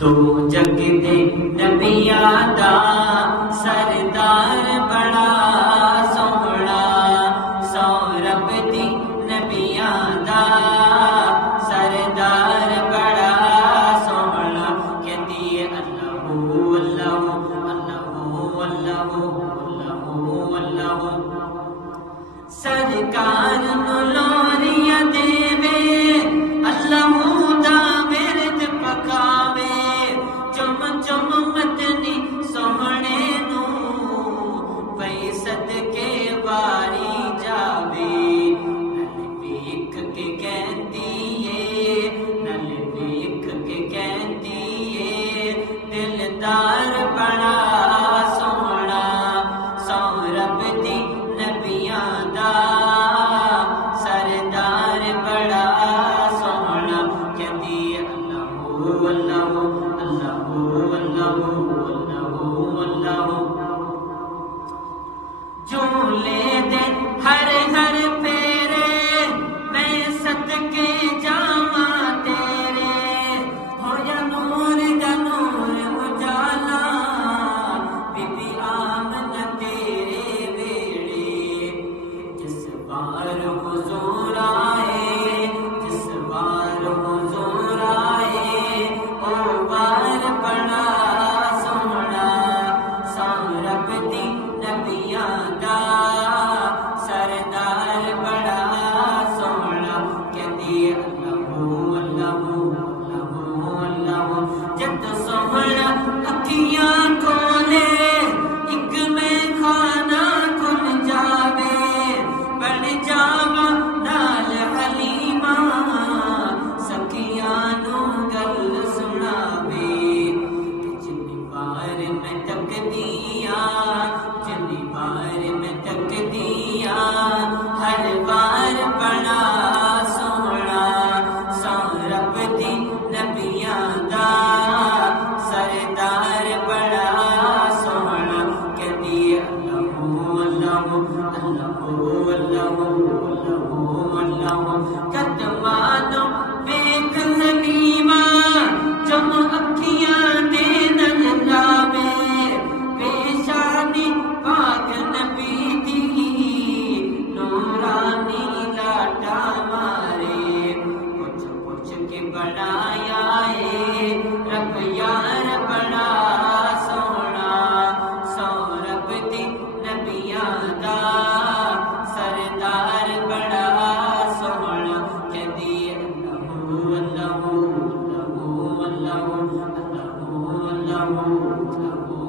تو جگ دے نبیاں دا سردار بڑا سوہنا، سورب دی نبیاں دا سردار بڑا سوہنا، کہندی اللہ اللہ اللہ اللہ اللہ سرکار نو لوریاں دے اللہ دا ورد پکاوے، چم چم مدنی سوہنے نو پئی صدقے واری جاوے، نل ویکھ کے کہندی اے، نل ویکھ کے کہندی اے دلدار بڑا سوہنا، سورب دی نبیاں دا سردار بڑا سوہنا، کہندی اللہ اللہ اللہ اللہ اللہ جھولے دے ہر ہر پھیرے میں صدقے جاواں تیرے، ہویا نور دا نور اجالا بی بی آمنہ تیرے ویڑے، جس بار حضور آئے، جس بار حضور آئے او بار بڑا سوہنا، سورب دی نبیاں دا سردار بڑا سوہنا، کہندی اللہ اللہ اللہ اللہ جد سوہنا اکھیاں کھولے اک میں کھانا کھل جاوے، بن جاواں نال حلیمہ سکھیاں نو گل سناوے، جنی بار میں تکدیاں، جنی بار میں تکدیاں ہر بار بڑا سوہنا، سورب دی نبیاں دا سردار بڑا سوہنا، کہندی اللہ اللہ اللہ اللہ اللہ قدماں نو ویکھ حلیمہ جم اکھیاں دے نل لاوے، پیشانی پاک نبی دی نورانی لاٹا مارے، پوچھ پوچھ کے بنایا اے رب یار بڑا سوہنا، سورب دی نبیاں دا سردار بڑا سوہنا، کہندی اللہ اللہ اللہ اللہ اللہ اللہ